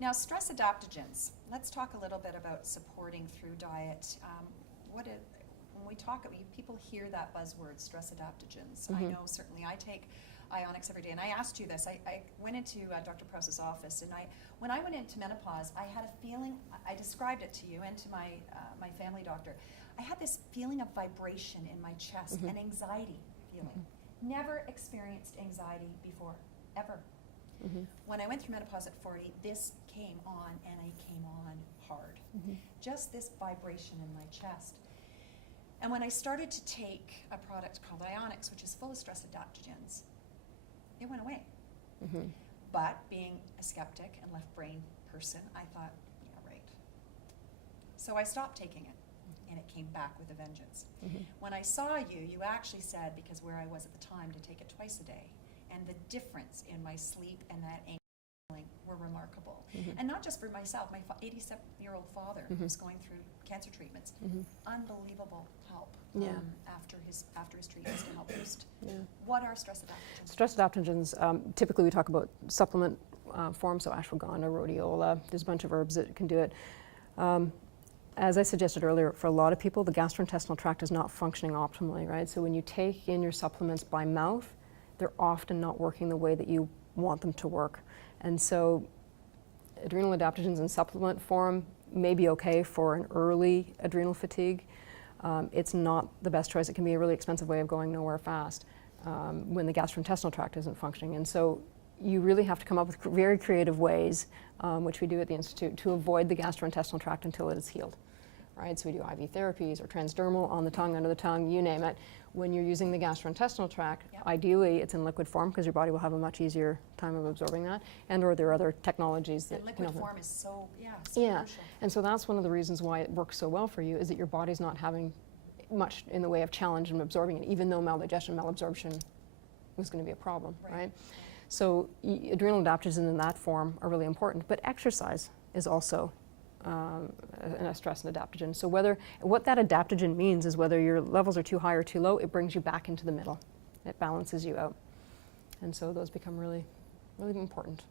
Now, stress adaptogens. Let's talk a little bit about supporting through diet. When we talk, people hear that buzzword, stress adaptogens. I know certainly I take Ionics every day, and I asked you this. I went into Dr. Prouse's office, and when I went into menopause, I had a feeling. I described it to you and to my my family doctor. I had this feeling of vibration in my chest, an anxiety feeling. Never experienced anxiety before, ever. When I went through menopause at 40, this came on, and it came on hard. Just this vibration in my chest. And when I started to take a product called Ionics, which is full of stress adaptogens, it went away. But being a skeptic and left brain person, I thought, yeah, right. So I stopped taking it, and it came back with a vengeance. When I saw you, you actually said, because where I was at the time, to take it twice a day. And the difference in my sleep and that feeling were remarkable. And not just for myself, my 87-year-old father who's going through cancer treatments, unbelievable help after his treatments to help boost. What are stress adaptogens? Stress adaptogens, typically we talk about supplement forms, so ashwagandha, rhodiola, there's a bunch of herbs that can do it. As I suggested earlier, for a lot of people, the gastrointestinal tract is not functioning optimally, right? So when you take in your supplements by mouth, they're often not working the way that you want them to work. And so adrenal adaptogens in supplement form may be okay for an early adrenal fatigue. It's not the best choice. It can be a really expensive way of going nowhere fast when the gastrointestinal tract isn't functioning. And so you really have to come up with very creative ways, which we do at the Institute, to avoid the gastrointestinal tract until it is healed. Right? So we do IV therapies or transdermal, on the tongue, under the tongue, you name it. When you're using the gastrointestinal tract, ideally it's in liquid form because your body will have a much easier time of absorbing that, and or there are other technologies that liquid form is so yeah. crucial. And so that's one of the reasons why it works so well for you, is that your body's not having much in the way of challenge in absorbing it, even though maldigestion, malabsorption was going to be a problem, right? So adrenal adaptogens in that form are really important, but exercise is also a stress and adaptogen. So what that adaptogen means is whether your levels are too high or too low, it brings you back into the middle. It balances you out. And so those become really, really important.